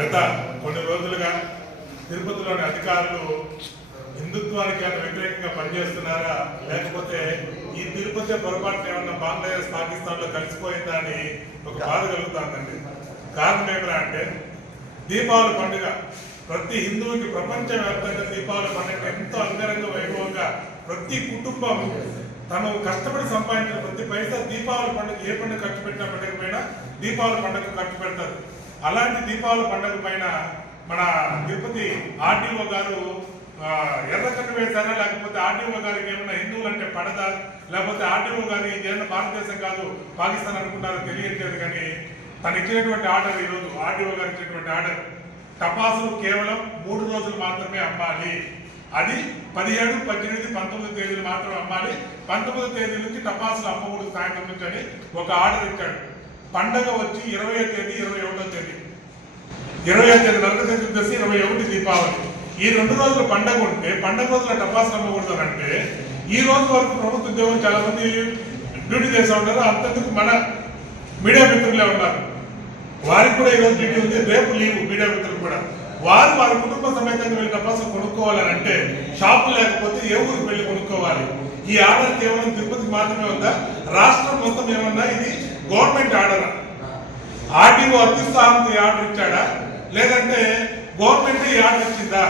గత కొన్ని రోజులుగా తిరుపతిలోని అధికారులు హిందుత్వానికి వ్యతిరేకంగా పనిచేస్తున్నారా, లేకపోతే ఈ తిరుపతి పొరపాటున ఏమన్నా బంగ్లాదేశ్ పాకిస్తాన్లో కలిసిపోయిందా అని ఒక బాధ కలుగుతుందండి. కారణం ఏమిరా అంటే, దీపావళి పండుగ ప్రతి హిందువుకి ప్రపంచవ్యాప్తంగా దీపావళి పండుగ ఎంతో అంగరంగ వైభవంగా ప్రతి కుటుంబం తను కష్టపడి సంపాదించిన ప్రతి పైసా దీపావళి పండుగ ఏ పండుగ ఖర్చు పెట్టిన పండుగ పైన దీపావళి పండుగ ఖర్చు పెడతారు. అలాంటి దీపావళి పండుగ పైన మన తిరుపతి ఆర్డీఓ గారు ఎర్రకట్టు వేశారా, లేకపోతే ఆర్డీఓ గారికి ఏమన్నా హిందువులు అంటే పడదా, లేకపోతే ఆర్డీఓ గారి ఏమన్నా భారతదేశం కాదు పాకిస్తాన్ అనుకుంటారో తెలియట్లేదు. కానీ తను ఇచ్చినటువంటి ఆర్డర్, ఈరోజు ఆర్డీఓ గారు ఇచ్చినటువంటి ఆర్డర్, టపాసులు కేవలం 3 రోజులు మాత్రమే అమ్మాలి. అది 17, 18, 19 తేదీలు మాత్రమే అమ్మాలి. 19 తేదీ నుంచి టపాసులు అమ్మకూడదు సాయంత్రం నుంచి అని ఒక ఆర్డర్ ఇచ్చాడు. పండగ వచ్చి 20వ తేదీ, 21వ తేదీ. 20వ తేదీ నరక చతుర్దశి, 21 దీపావళి. ఈ 2 రోజులు పండగ ఉంటే పండగ రోజుల టపాసులు అమ్మకూడదు అంటే, ఈ రోజు వరకు ప్రభుత్వ ఉద్యోగం చాలా మంది డ్యూటీ చేస్తూ ఉంటారు. అంతకు మన మీడియా మిత్రులే ఉన్నారు, వారికి కూడా ఈరోజు డ్యూటీ ఉంది, రేపు లీవ్ మీడియా మిత్రులు కూడా. వారి కుటుంబ సమేతంగా వెళ్ళి టపాసులు కొనుక్కోవాలని అంటే షాపులు లేకపోతే ఏ ఊరికి వెళ్ళి కొనుక్కోవాలి? ఈ ఆర్డర్ కేవలం తిరుపతికి మాత్రమే ఉందా? రాష్ట్రం మొత్తం ఏమన్నా ఇది గవర్నమెంట్ ఆర్డర్? ఆర్డీఓ అత్యుత్సాహంతో ఆర్డర్ ఇచ్చాడా, లేదంటే గవర్నమెంట్ ఈ ఆర్డర్ ఇచ్చిందా?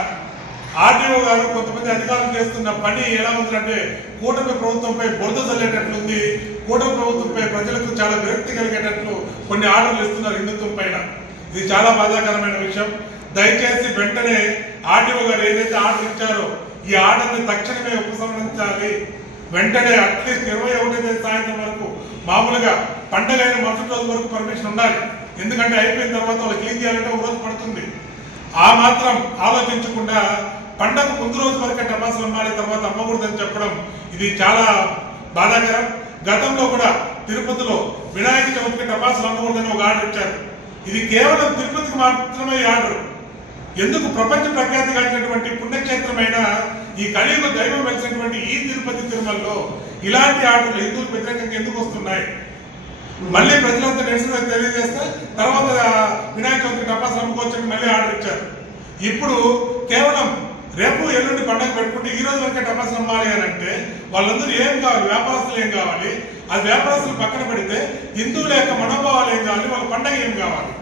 ఆర్డీఓ గారు కొంతమంది అధికారులు చేస్తున్న పని ఎలా ఉందంటే, కూటమి ప్రభుత్వంపై బురద చల్లేటట్లుంది. కూటమి ప్రభుత్వంపై ప్రజలకు చాలా విరక్తి కలిగేటట్లు కొన్ని ఆర్డర్లు ఇస్తున్నారు హిందుత్వం పైన. ఇది చాలా బాధాకరమైన విషయం. దయచేసి వెంటనే ఆర్డీఓ గారు ఏదైతే ఆర్డర్ ఇచ్చారో ఈ ఆర్డర్ని తక్షణమే ఉపసంహరించాలి. వెంటనే అట్లీస్ట్ 21వ తేదీ సాయంత్రం వరకు, మామూలుగా పండగ అయిన మరుసటి రోజు వరకు పర్మిషన్ ఉండాలి. ఎందుకంటే అయిపోయిన తర్వాత వాళ్ళు క్లీన్ చేయాలంటే ఒక రోజు పడుతుంది. ఆ మాత్రం ఆలోచించకుండా పండగ ముందు రోజు వరకే టపాసులు అమ్మాలి, తర్వాత అమ్మకూడదని చెప్పడం ఇది చాలా బాధాకరం. గతంలో కూడా తిరుపతిలో వినాయక చవితికి టపాసులు అమ్మకూడదని ఒక ఆర్డర్ ఇచ్చారు. ఇది కేవలం తిరుపతికి మాత్రమే ఆర్డర్. ఎందుకు? ప్రపంచ ప్రఖ్యాతి కలిగినటువంటి పుణ్యక్షేత్రమైన ఈ కలియుగ దైవం వెలిసినటువంటి ఈ తిరుపతి తిరుమలలో ఇలాంటి ఆర్డర్లు హిందువులకు వ్యతిరేకంగా ఎందుకు వస్తున్నాయి? మళ్ళీ ప్రజలంతా నిరసన తెలియజేస్తే తర్వాత వినాయక చవితికి టపాసులు అమ్ముకోవచ్చని మళ్ళీ ఆర్డర్ ఇచ్చారు. ఇప్పుడు కేవలం రేపు ఎల్లుండి పండగ పెట్టుకుంటే ఈ రోజు వరకే టపాసులు అమ్మాలి అని అంటే వాళ్ళందరూ ఏం కావాలి? వ్యాపారస్తులు ఏం కావాలి? అది వ్యాపారస్తులు పక్కన పెడితే హిందువుల యొక్క మనోభావాలు ఏం కావాలి? వాళ్ళ పండగ ఏం కావాలి?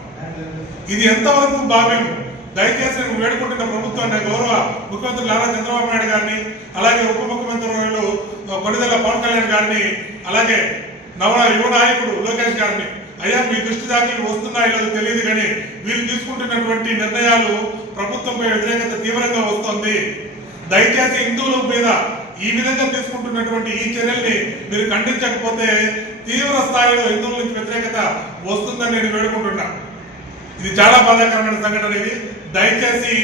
ఇది ఎంతవరకు భావ్యం? దయచేసి నేను వేడుకుంటున్న ప్రభుత్వాన్ని, గౌరవ ముఖ్యమంత్రి నారా చంద్రబాబు నాయుడు గారిని, అలాగే ఉప ముఖ్యమంత్రి కొణిదెల పవన్ కళ్యాణ్ గారిని, అలాగే యువ నాయకుడు లోకేష్ గారిని, అయ్యా మీ దృష్టి దాకా వస్తున్నాయో లేదో తెలియదు, కానీ వీళ్ళు తీసుకుంటున్నటువంటి నిర్ణయాలు ప్రభుత్వంపై వ్యతిరేకత తీవ్రంగా వస్తుంది. దయచేసి హిందువుల మీద ఈ విధంగా తీసుకుంటున్నటువంటి ఈ చర్యల్ని మీరు ఖండించకపోతే తీవ్ర స్థాయిలో హిందువుల నుంచి వ్యతిరేకత వస్తుందని నేను వేడుకుంటున్నా. ఇది చాలా బాధాకరమైన సంఘటన. ఇది దయచేసి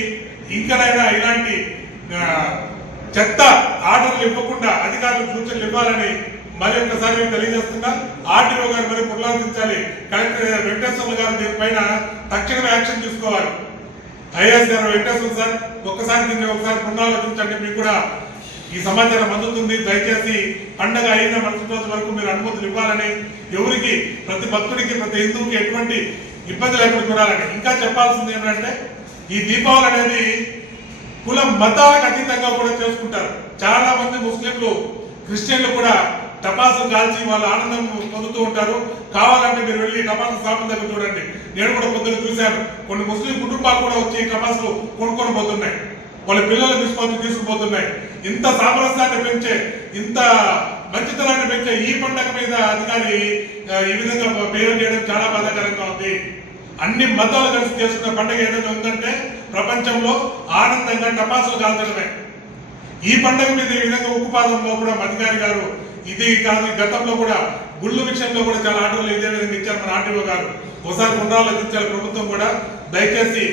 ఇంకనైనా ఇలాంటి చెత్త ఆర్డర్లు ఇవ్వకుండా అధికారులకు సూచనలు ఇవ్వాలని మరి ఒక్కసారి తెలియజేస్తున్నా. ఆర్డీఓ గారు మరి పునరాలోచించాలి. కలెక్టర్ వెంకటేశ్వర్లు గారు దీనిపైన తక్షణమే యాక్షన్ తీసుకోవాలి. ఐఏఎస్ గారు వెంకటేశ్వర సార్ ఒక్కసారి దీన్ని ఒకసారి పునరాలోచించండి, మీకు కూడా ఈ సమాచారం అందుతుంది. దయచేసి పండగ అయిన మరుసటి రోజు వరకు మీరు అనుమతులు ఇవ్వాలని, ఎవరికి ప్రతి భక్తుడికి ప్రతి హిందువుకి ఎటువంటి ఇబ్బంది లేకుండా చూడాలని. ఇంకా చెప్పాల్సింది ఏంటంటే, ఈ దీపావళి అనేది కుల మతాలకు అతీతంగా కూడా చేసుకుంటారు. చాలా మంది ముస్లింలు, క్రిస్టియన్లు కూడా టపాసులు కాల్చి వాళ్ళ ఆనందం పొందుతూ ఉంటారు. కావాలంటే మీరు వెళ్ళి టపాసులు షాపుల దగ్గర చూడండి. నేను కూడా పొద్దున్న చూశాను, కొన్ని ముస్లిం కుటుంబాలు కూడా వచ్చి టపాసులు కొనుక్కొని పోతున్నాయి, వాళ్ళ పిల్లలు తీసుకుపోతున్నాయి. ఇంత సామరస్యాన్ని పెంచే, ఇంత మంచితనాన్ని పెంచే ఈ పండుగ మీద అధికారి ఈ విధంగా బిహేవ్ చేయడం చాలా బాధాకరంగా ఉంది. అన్ని మతాలు కలిసి చేసుకున్న పండుగ ఏదైనా ఉందంటే ప్రపంచంలో ఆనందంగా టపాసులు కాల్చడమే. ఈ పండుగ మీద ఈ విధంగా ఉక్కుపాదంలో కూడా అధికారి గారు ఇది కాదు, గతంలో కూడా గుళ్ళు విషయంలో కూడా చాలా ఆర్డర్లు ఇదే విధంగా ఇచ్చారు మన ఆర్డీఓ గారు. ఒకసారి పునరాలోచించాలి ప్రభుత్వం కూడా. దయచేసి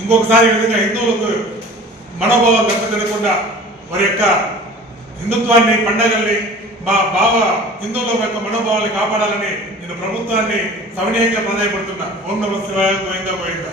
ఇంకొకసారి ఈ విధంగా హిందువులకు మనోభావాలు దెబ్బతినకుండా వారి యొక్క హిందుత్వాన్ని, పండగల్ని, మా హిందువుల యొక్క మనోభావాన్ని కాపాడాలని నేను ప్రభుత్వాన్ని సవినయంగా ప్రాధాన్యపడుతున్నా. ఓం నమః శివాయ. గోవిందా గోవిందా.